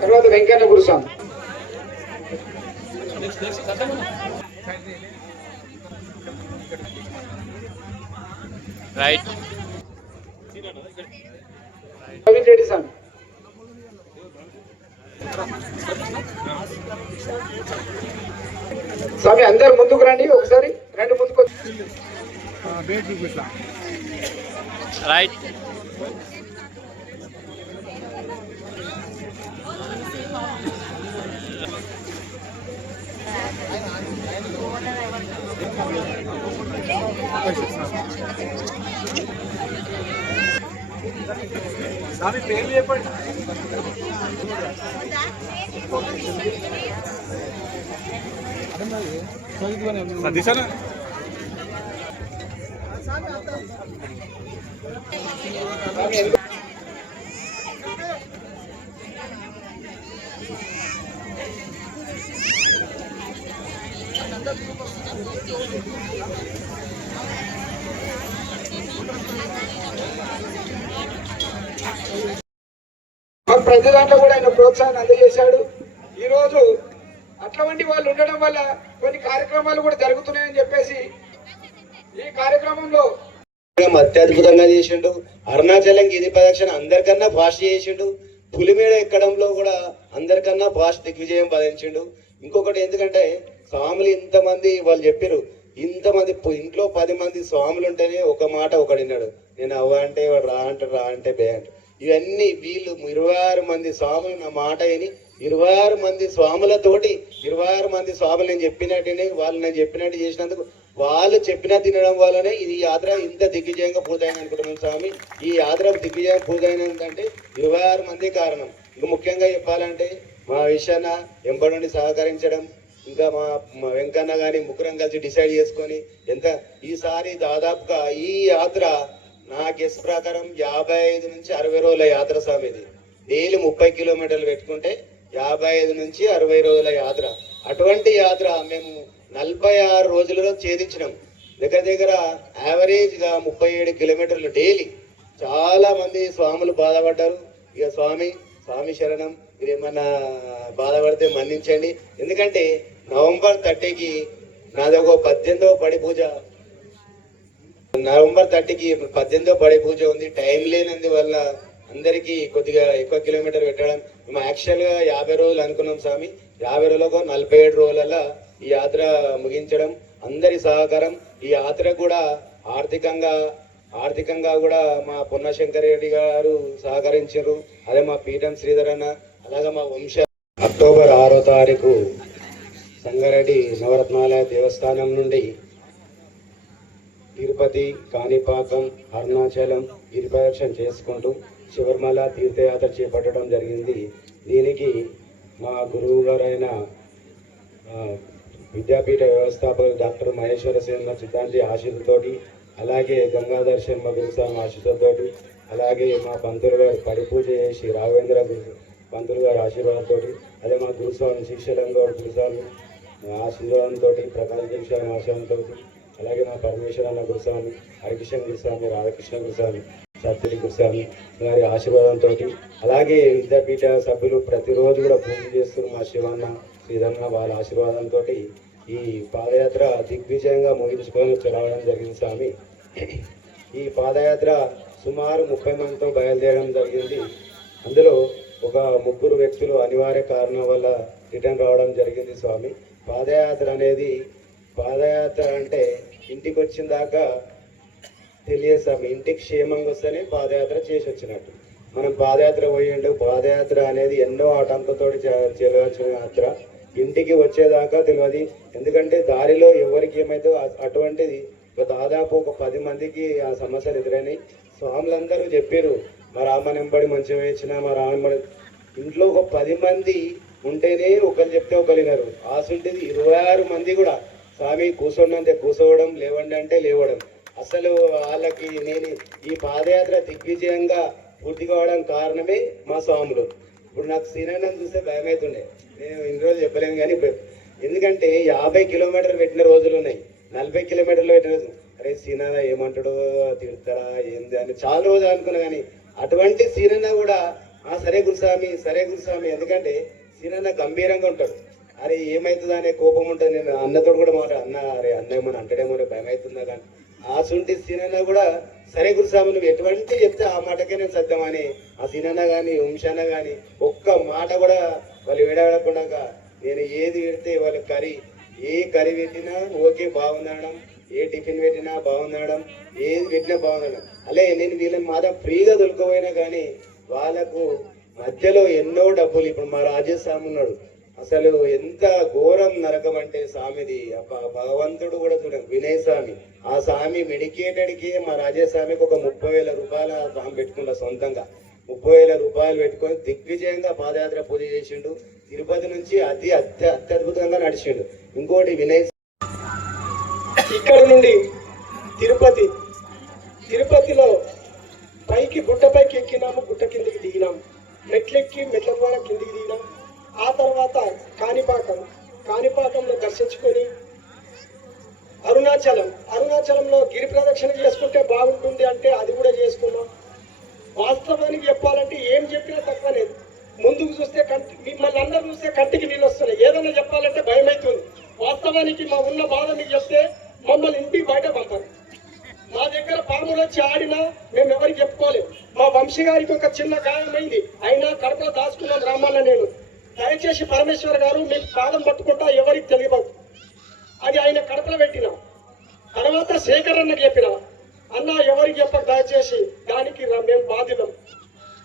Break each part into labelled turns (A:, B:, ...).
A: తర్వాత వెంకన్న గురుస్వామి.
B: Right
A: Raveen Reddy sir. స్వామి అందరు ముందుకు రండి ఒకసారి రెండు ముందుకు
B: రైట్
A: స్వామి ఎందుకు- మాకు ప్రతి దాంట్లో కూడా ఆయన ప్రోత్సాహాన్ని అందజేశాడు. ఈ రోజు అటువంటి వాళ్ళు ఉండడం వల్ల కొన్ని కార్యక్రమాలు కూడా జరుగుతున్నాయని చెప్పేసి
C: కార్యక్రమం అత్యద్భుతంగా చేసిండు. అరుణాచలం గిరి ప్రదక్షిణ అందరికన్నా ఫాస్ట్ చేసిండు. పులిమేడ ఎక్కడంలో కూడా అందరికన్నా ఫాస్ట్ దిగ్విజయం సాధించిండు ఇంకొకటి ఎందుకంటే స్వాములు ఇంతమంది వాళ్ళు చెప్పారు ఇంతమంది ఇంట్లో పది మంది స్వాములు ఉంటేనే ఒక మాట ఒకడిన్నాడు నేను అవ్వ అంటే వాడు రా అంటే రా అంటే బే అంటే. ఇవన్నీ వీళ్ళు ఇరవై ఆరు మంది స్వాములు నా మాట అని ఇరవై ఆరు మంది స్వాములతోటి ఇరవై ఆరు మంది స్వాములు నేను చెప్పినట్టునే వాళ్ళు నేను చెప్పినట్టు చేసినందుకు వాళ్ళు చెప్పిన తినడం వల్లనే ఇది యాత్ర ఇంత దిగ్విజయంగా పూర్తయింది అనుకుంటున్నాం స్వామి. ఈ యాత్ర దిగ్విజయం పూర్తయినందంటే ఇరవై ఆరు మంది కారణం. ఇంకా ముఖ్యంగా చెప్పాలంటే మా విషయాన ఎంబడి నుండి సహకరించడం ఇంకా మా వెంకన్న కానీ ముగ్గురం కలిసి డిసైడ్ చేసుకొని ఎంత ఈసారి దాదాపుగా ఈ యాత్ర నా గెస్ ప్రకారం యాభై ఐదు నుంచి అరవై రోజుల యాత్ర స్వామి ఇది. డైలీ ముప్పై కిలోమీటర్లు పెట్టుకుంటే యాభై ఐదు నుంచి అరవై రోజుల యాత్ర. అటువంటి యాత్ర మేము నలభై ఆరు రోజులలో ఛేదించినాం. దగ్గర దగ్గర యావరేజ్గా ముప్పై ఏడు కిలోమీటర్లు డైలీ చాలా మంది స్వాములు బాధపడ్డారు. ఇక స్వామి స్వామి శరణం మీరు ఏమన్నా బాధపడితే మన్నించండి. ఎందుకంటే నవంబర్ థర్టీకి నాదొక పద్దెనిమిదవ పడి పూజ. నవంబర్ థర్టీకి పద్దెనిమిదో పడే పూజ ఉంది. టైం లేనందు వల్ల అందరికీ కొద్దిగా ఎక్కువ కిలోమీటర్ పెట్టడం. మేము యాక్చువల్గా యాభై రోజులు అనుకున్నాం స్వామి. యాభై రోజులకు నలభై ఏడు రోజులలో ఈ యాత్ర ముగించడం అందరి సహకారం ఈ యాత్ర కూడా ఆర్థికంగా ఆర్థికంగా కూడా మా పొన్నశంకర్ రెడ్డి గారు సహకరించారు. అదే మా పీఠం శ్రీధర్ అన్న అలాగే మా వంశ. అక్టోబర్ ఆరో తారీఖు సంగారెడ్డి నవరత్నాలయ దేవస్థానం నుండి తిరుపతి కాణిపాకం అరుణాచలం గిరిప్రదక్షిణ చేసుకుంటూ శివర్మల తీర్థయాత్ర చేపట్టడం జరిగింది. దీనికి మా గురువు గారైన విద్యాపీఠ వ్యవస్థాపకులు డాక్టర్ మహేశ్వర సేన సిద్ధాంతి ఆశీస్సుతోటి అలాగే గంగాధర్ శర్మ గురుస్వామి ఆశీస్సుతోటి అలాగే మా పంతులు గారు పరిపూజ చేసి రాఘవేంద్ర గురు పంతులు గారి ఆశీర్వాదంతో అదే మా గురుస్వామి శిక్షరం గౌడ్ గురుస్వామి ఆశీర్వాదంతో ప్రకాశ స్వామి ఆశీర్వాదంతో అలాగే మా పరమేశ్వర గురుస్వామి హరికృష్ణ గురుస్వామి రాధాకృష్ణ గురుస్వామి సత్యుడి గురుస్వామి గారి ఆశీర్వాదంతో అలాగే విద్యాపీఠ సభ్యులు ప్రతిరోజు కూడా పూజ చేస్తున్న మా శివన్న విధంగా వాళ్ళ ఆశీర్వాదంతో ఈ పాదయాత్ర దిగ్విజయంగా ముగించుకొని రావడం జరిగింది స్వామి. ఈ పాదయాత్ర సుమారు ముప్పై మందితో బయలుదేరడం జరిగింది. అందులో ఒక ముగ్గురు వ్యక్తులు అనివార్య కారణం వల్ల రిటర్న్ రావడం జరిగింది స్వామి. పాదయాత్ర అనేది పాదయాత్ర అంటే ఇంటికి వచ్చిన దాకా తెలియదు స్వామి. ఇంటికి క్షేమంగా వస్తేనే పాదయాత్ర చేసి వచ్చినట్టు. మనం పాదయాత్ర పోయిండు పాదయాత్ర అనేది ఎన్నో ఆటంకతోటి చే- చేయవలసిన యాత్ర. ఇంటికి వచ్చేదాకా తెలియదు ఎందుకంటే దారిలో ఎవరికి ఏమైతే అటువంటిది ఒక దాదాపు ఒక పది మందికి ఆ సమస్యలు ఎదురైనాయి. స్వాములందరూ చెప్పారు మా రామనింబడి మంచిగా వేసిన మా రామనింబడి ఇంట్లో ఒక పది మంది ఉంటేనే ఒకరు చెప్తే ఒకరు వినరు. ఆసుంటిది ఇరవై ఆరు మంది కూడా. స్వామి కూర్చోండి కూర్చోవడం లేవండి అంటే లేవడం. అసలు వాళ్ళకి నేను ఈ పాదయాత్ర దిగ్విజయంగా పూర్తి కావడం కారణమే మా స్వాములు. ఇప్పుడు నాకు సీనాన్ని చూస్తే భయం అవుతుండే నేను ఇన్ని రోజులు చెప్పలేము కానీ ఎందుకంటే యాభై కిలోమీటర్లు పెట్టిన రోజులు ఉన్నాయి. నలభై కిలోమీటర్లు పెట్టిన రోజు అరే సీనాన్న ఏమంటాడో తిడతారా ఏంది అని చాలా రోజులు అనుకున్నా కానీ అటువంటి సీనన్న కూడా ఆ సరే గురుస్వామి సరే గురుస్వామి ఎందుకంటే సీనన్న గంభీరంగా ఉంటాడు. అరే ఏమైతుందా అనే కోపం ఉంటుంది నేను అన్నతో కూడా మాట అన్న అరే అన్న ఏమని అంటాడేమో రే భయం అవుతుందా కానీ ఆ సుంటి సీనన్న కూడా సరే గురుస్వామి నువ్వు ఎటువంటి చెప్తే ఆ మాటకే నేను సత్యమని ఆ సీనన్న కానీ వంశాన్న కానీ ఒక్క మాట కూడా వాళ్ళు విడవడకుండా నేను ఏది పెడితే వాళ్ళు కర్రీ ఏ కర్రీ పెట్టినా ఓకే బాగుందనడం ఏ టిఫిన్ పెట్టినా బాగుందనడం ఏది పెట్టినా బాగుందనడం అలే నేను వీళ్ళని మాత్రం ఫ్రీగా దొరకపోయినా కానీ వాళ్ళకు మధ్యలో ఎన్నో డబ్బులు ఇప్పుడు మా రాజస్వామి ఉన్నాడు అసలు ఎంత ఘోరం నరకం అంటే స్వామిది భగవంతుడు కూడా చూడండి వినయ స్వామి. ఆ స్వామి మెడికేటెడ్కి మా రాజేస్వామికి ఒక ముప్పై వేల రూపాయల స్వామి పెట్టుకున్న సొంతంగా. ముప్పై వేల రూపాయలు పెట్టుకొని దిగ్విజయంగా పాదయాత్ర పూజ చేసిండు. తిరుపతి నుంచి అతి అత్య అత్యద్భుతంగా నడిచిండు. ఇంకోటి వినయ్
A: ఇక్కడ నుండి తిరుపతి. తిరుపతిలో పైకి గుట్ట పైకి ఎక్కినాము గుట్ట కిందికి దిగినాము. మెట్లెక్కి మెట్ల ద్వారా కిందికి దిగినాము. ఆ తర్వాత కాణిపాకం కాణిపాకంలో దర్శించుకొని అరుణాచలం అరుణాచలంలో గిరి ప్రదక్షిణ చేసుకుంటే బాగుంటుంది అంటే అది కూడా చేసుకున్నాం. వాస్తవానికి చెప్పాలంటే ఏం చెప్పినా తక్కువనే ముందుకు చూస్తే కంటి మిమ్మల్ని అందరూ చూస్తే కంటికి నీళ్ళు వస్తున్నాయి. ఏదైనా చెప్పాలంటే భయం అవుతుంది వాస్తవానికి మా ఉన్న బాధ మీకు చెప్తే మమ్మల్ని ఇంటికి బయట పంపారు. మా దగ్గర పాములు వచ్చి ఆడినా మేము ఎవరికి చెప్పుకోలేము మా వంశీ గారికి ఒక చిన్న గాయమైంది. అయినా కడపలో దాచుకున్నాను రామన్న నేను దయచేసి పరమేశ్వర్ గారు మీకు పాదం పట్టుకుంటా ఎవరికి తెలియదు అది ఆయన కడపలో పెట్టిన. తర్వాత శేఖర్ చెప్పిన. అన్న ఎవరికి చెప్పక దయచేసి. దానికి మేము బాధితం.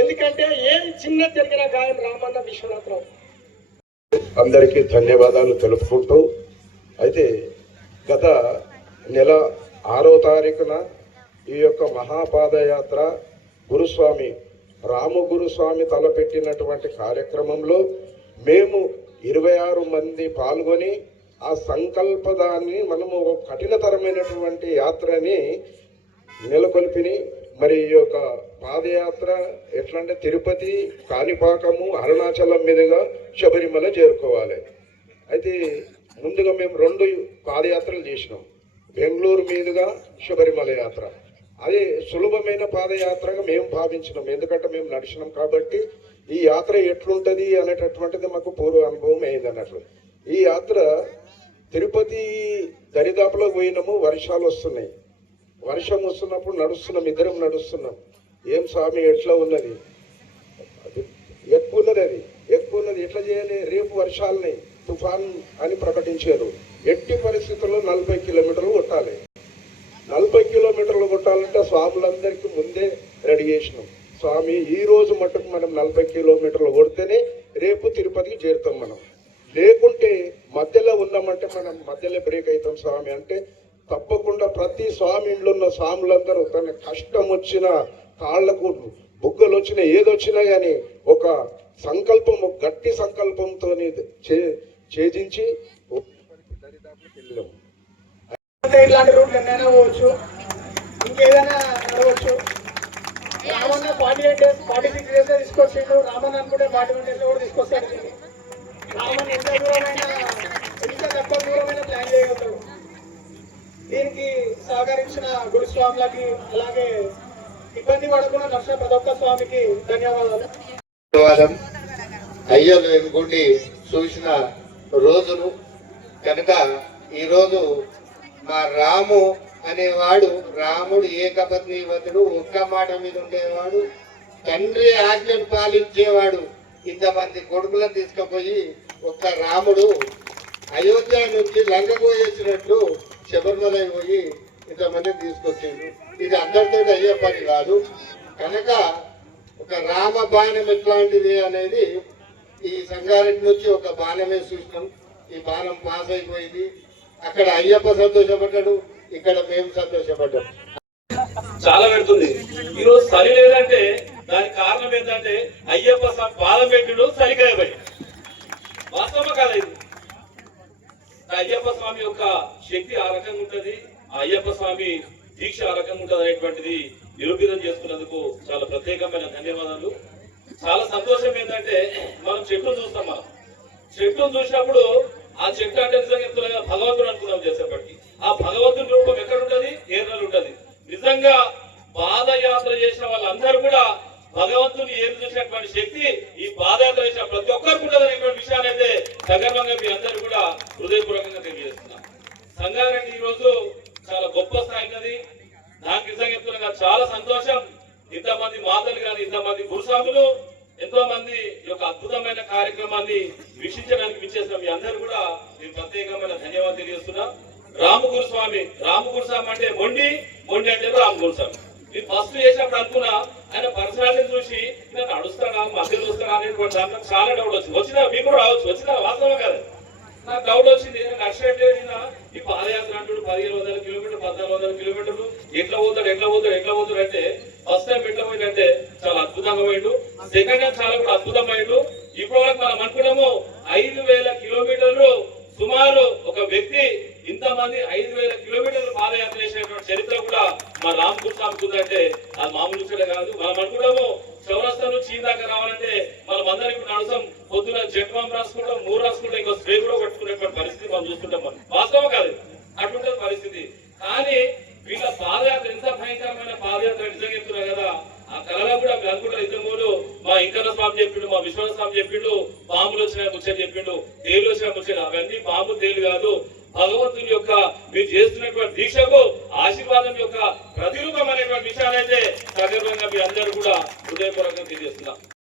A: ఎందుకంటే ఏ చిన్న జరిగిన గాయం రామన్న విశ్వనాథరావు.
D: అందరికీ ధన్యవాదాలు తెలుపుకుంటూ అయితే గత నెల ఆరో తారీఖున ఈ యొక్క మహాపాదయాత్ర గురుస్వామి రాము గురుస్వామి తలపెట్టినటువంటి కార్యక్రమంలో మేము ఇరవై ఆరు మంది పాల్గొని ఆ సంకల్పదాన్ని మనము ఒక కఠినతరమైనటువంటి యాత్రని నెలకొల్పిని. మరి ఈ యొక్క పాదయాత్ర ఎట్లా అంటే తిరుపతి కాణిపాకము అరుణాచలం మీదుగా శబరిమల చేరుకోవాలి. అయితే ముందుగా మేము రెండు పాదయాత్రలు చేసినాం. బెంగళూరు మీదుగా శబరిమల యాత్ర. అదే సులభమైన పాదయాత్రగా మేము భావించినాం. ఎందుకంటే మేము నడిచినాం కాబట్టి ఈ యాత్ర ఎట్లుంటది అనేటటువంటిది మాకు పూర్వ అనుభవం అయింది అన్నట్లు. ఈ యాత్ర తిరుపతి దరిదాపులో పోయినాము వర్షాలు వస్తున్నాయి. వర్షం వస్తున్నప్పుడు నడుస్తున్నాం ఇద్దరం నడుస్తున్నాం. ఏం స్వామి ఎట్లా ఉన్నది? అది ఎక్కువ ఉన్నది అది. ఎక్కువ ఉన్నది ఎట్లా చేయాలి? రేపు వర్షాలని తుఫాన్ అని ప్రకటించారు. ఎట్టి పరిస్థితుల్లో నలభై కిలోమీటర్లు కొట్టాలి. నలభై కిలోమీటర్లు కొట్టాలంటే స్వాములందరికీ ముందే రెడీ చేసినాం. స్వామి ఈ రోజు మటుకు మనం నలభై కిలోమీటర్లు కొడితేనే రేపు తిరుపతికి చేరుతాం మనం. లేకుంటే మధ్యలో ఉన్నామంటే మనం మధ్యలో బ్రేక్ అవుతాం స్వామి. అంటే తప్పకుండా ప్రతి స్వామి ఇంట్లో ఉన్న స్వాములందరూ తన కష్టం వచ్చిన కాళ్ళకు బుగ్గలు వచ్చినా ఏదొచ్చినా కానీ ఒక సంకల్పం ఒక గట్టి సంకల్పంతో ఛేదించి
A: ఇట్లాంటి రూట్లు ఎన్నైనా పోవచ్చు. ఇంకేదైనా నడవచ్చు Ramanna forty eight days forty six days తీసుకొచ్చిండు. రామన్న అనుకుంటే ఫార్టీ వన్ డేస్ కూడా తీసుకొస్తాడు రామన్ ఎంత దూరమైన ఎంత తక్కువ దూరమైన ప్లాన్ చేయగలుగుతాడు దీనికి సహకరించిన గురుస్వాములకి అలాగే ఇబ్బంది పడకుండా నష్ట ప్రతి ఒక్క స్వామికి ధన్యవాదాలు.
E: ధన్యవాదం. అయ్యలు ఎన్నుకుండి చూసిన రోజులు కనుక ఈరోజు మా రాము అనేవాడు రాముడు ఏకపత్నివతుడు ఒక్క మాట మీద ఉండేవాడు. తండ్రి ఆజ్ఞను పాలించేవాడు. ఇంతమంది కొడుకులను తీసుకుపోయి ఒక్క రాముడు అయోధ్య నుంచి లంకకు వేసినట్లు శబరిమల పోయి ఇంతమంది తీసుకొచ్చిండు. ఇది అందరితో అయ్యే పని కాదు. కనుక ఒక రామ బాణం ఎట్లాంటిది అనేది ఈ సంగారెడ్డి నుంచి ఒక బాణమే చూసినాం ఈ బాణం పాస్ అయిపోయింది. అక్కడ అయ్యప్ప సంతోషపడ్డాడు. ఇక్కడ మేము సంతోషపడ్డాం.
F: చాలా పెడుతుంది. ఈ రోజు చలి లేదంటే దానికి కారణం ఏంటంటే అయ్యప్ప స్వామి పాదం పెట్టిడు చలికాయ వాస్తవమా వాస్తవం కాదు అయ్యప్ప స్వామి యొక్క శక్తి ఆ రకంగా ఉంటది ఆ అయ్యప్ప స్వామి దీక్ష ఆ రకంగా ఉంటది అనేటువంటిది నిరూపితం చేసుకున్నందుకు చాలా ప్రత్యేకమైన ధన్యవాదాలు. చాలా సంతోషం ఏంటంటే మనం చెట్టును చూస్తాం మనం. చెట్టును చూసినప్పుడు ఆ చెట్టు అంటే నిజంగా భగవంతుడు అనుకున్నాం చేసేప్పటికి. ఆ భగవంతుడి రూపం ఎక్కడ ఉంటది ఏర్నలు ఉంటది నిజంగా పాదయాత్ర చేసిన వాళ్ళందరూ కూడా భగవంతుని ఏది చూసినటువంటి శక్తి ఈ పాదయాత్ర చేసిన ప్రతి ఒక్కరికి ఉండదనేటువంటి విషయాన్ని అయితే సగర్వంగా మీ అందరూ కూడా హృదయపూర్వకంగా తెలియజేస్తున్నాం సంగారెడ్డి ఈ రోజు చాలా గొప్ప స్థాయి ఉన్నది నాకు నిజంగా చెప్తున్నా చాలా సంతోషం ఇంతమంది మాతలు కానీ ఇంతమంది గురుస్వాములు ఎంతో మంది ఈ యొక్క అద్భుతమైన కార్యక్రమాన్ని వీక్షించడానికి విచ్చేసిన మీ అందరూ కూడా నేను ప్రత్యేకమైన ధన్యవాదాలు తెలియజేస్తున్నా రామగురు స్వామి రామగురు అంటే మొండి మొండి అంటే రామగురు స్వామి నేను ఫస్ట్ చేసినప్పుడు అనుకున్నా ఆయన పర్సనాలిటీ చూసి నేను అడుస్తానా మధ్యలో వస్తాడా అనేటువంటి దాంట్లో చాలా డౌట్ వచ్చింది. వచ్చినా మీకు కూడా రావచ్చు. వచ్చినా వాస్తవం కదా. నాకు డౌట్ వచ్చింది. నడిచినట్టే ఈ పాదయాత్ర అంటాడు పదిహేను వందల కిలోమీటర్లు పద్నాలుగు వందల కిలోమీటర్లు. ఎట్లా పోతాడు? ఎట్లా పోతాడు? ఎట్లా పోతాడు? అంటే ఫస్ట్ టైం ఎట్లా పోయిందంటే చాలా అద్భుతంగా పోయిండు. సెకండ్ టైం చాలా కూడా అద్భుతమైండు ఇప్పుడు వరకు మనం అనుకున్నాము ఐదు వేల కిలోమీటర్లు సుమారు ఒక వ్యక్తి ఇంతమంది ఐదు వేల కిలోమీటర్లు పాదయాత్ర చేసినటువంటి చరిత్ర కూడా మా రామ్ స్వామికి ఉందంటే అది మామూలు విషయం కాదు. మనం అనుకుంటాము చౌరస్తా నుంచి దాకా రావాలంటే మనం అందరం ఇప్పుడు నడుస్తాం. పొద్దున జట్మాం రాసుకుంటాం మూడు రాసుకుంటాం ఇంకో స్ప్రే కూడా కొట్టుకునేటువంటి పరిస్థితి మనం చూస్తుంటాం మనం. వాస్తవం కాదు. అటువంటి పరిస్థితి. కానీ వీళ్ళ పాదయాత్ర ఎంత భయంకరమైన పాదయాత్ర నిజంగా చెప్తున్నా కదా. ఆ కళలో కూడా మీరు అనుకుంటారు ఇద్దరు మూడు మా ఇంకన్న స్వామి చెప్పిండు మా విశ్వనాథ స్వామి చెప్పిండు పాములు వచ్చిన ముచ్చట చెప్పిండు తేలు వచ్చిన ముచ్చట. అవన్నీ పాము తేలు కాదు. భగవంతుని యొక్క మీరు చేస్తున్నటువంటి దీక్షకు ఆశీర్వాదం యొక్క ప్రతిరూపం అనేటువంటి విషయాలైతే సగర్వంగా మీ అందరూ కూడా హృదయపూర్వకంగా తెలియజేస్తున్నాం.